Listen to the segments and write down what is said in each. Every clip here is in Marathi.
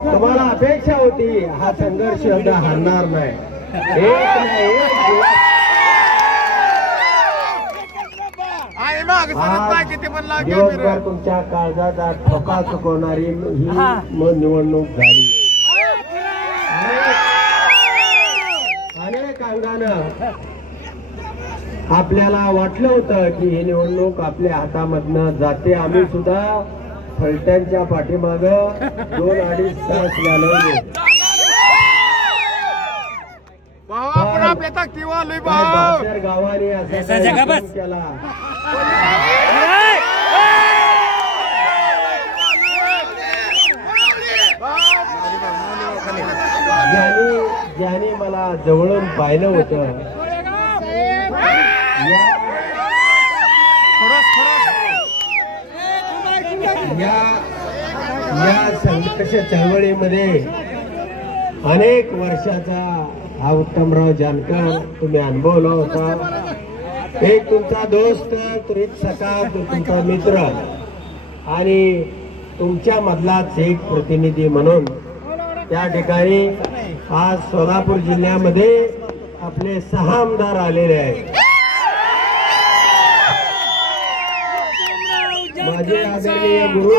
तुम्हाला अपेक्षा होती हा संघर्ष एकदा हारणार नाही, दिवसभर तुमच्या काळजाचा ठोका चुकवणारी ही निवडणूक झाली। अनेक अंगानं आपल्याला वाटलं होतं की ही निवडणूक आपल्या हातामधनं जाते। आम्ही सुद्धा फलटणच्या पाठीमाग 2-2.5 तास घालवले। गावाने असं केला ज्याने मला जवळून पाहिलं होतं, या संघर्ष चळवळीमध्ये अनेक वर्षाचा हा उत्तमराव जानकर तुम्ही अनुभवला होता। एक तुमचा दोस्त, तो एक सखा, तो तुमचा मित्र आणि तुमच्या मधलाच एक प्रतिनिधी म्हणून त्या ठिकाणी आज सोलापूर जिल्ह्यामध्ये आपले 6 आमदार आलेले आहेत। माझे आदरणीय गुरु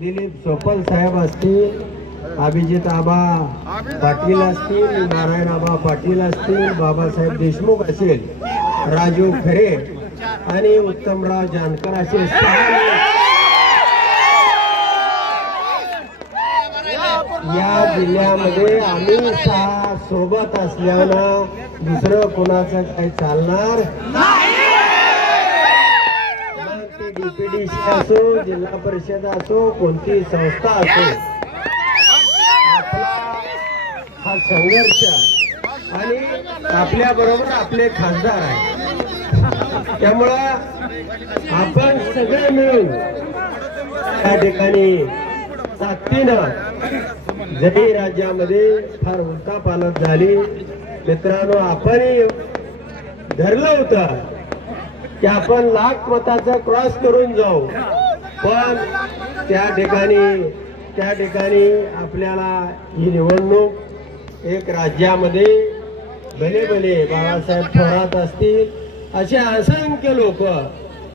दिलीप सोपल साहेब असतील, अभिजित आबा पाटील असतील, नारायण आबा पाटील असतील, बाबासाहेब देशमुख असेल, राजू खरे आणि उत्तमराव जानकर असे 6 या जिल्ह्यामध्ये आम्ही 6 सोबत असल्यानं दुसरं कोणाचं काही चालणार नाही। ते डीपीडीसी असो, जिल्हा परिषद असो, कोणती संस्था असो, आपला हा संघर्ष आणि आपल्या बरोबर आपले खासदार आहे। त्यामुळं आपण सगळे मिळून त्या ठिकाणी ताकदीनं जरी राज्यामध्ये फार उलथापालथ झाली, मित्रांनो आपणही धरलं होतं की आपण 1,00,000 मताचा क्रॉस करून जाऊ, पण त्या ठिकाणी आपल्याला ही निवडणूक एक राज्यामध्ये भले भले बाळासाहेब थोरात असतील असे असंख्य लोक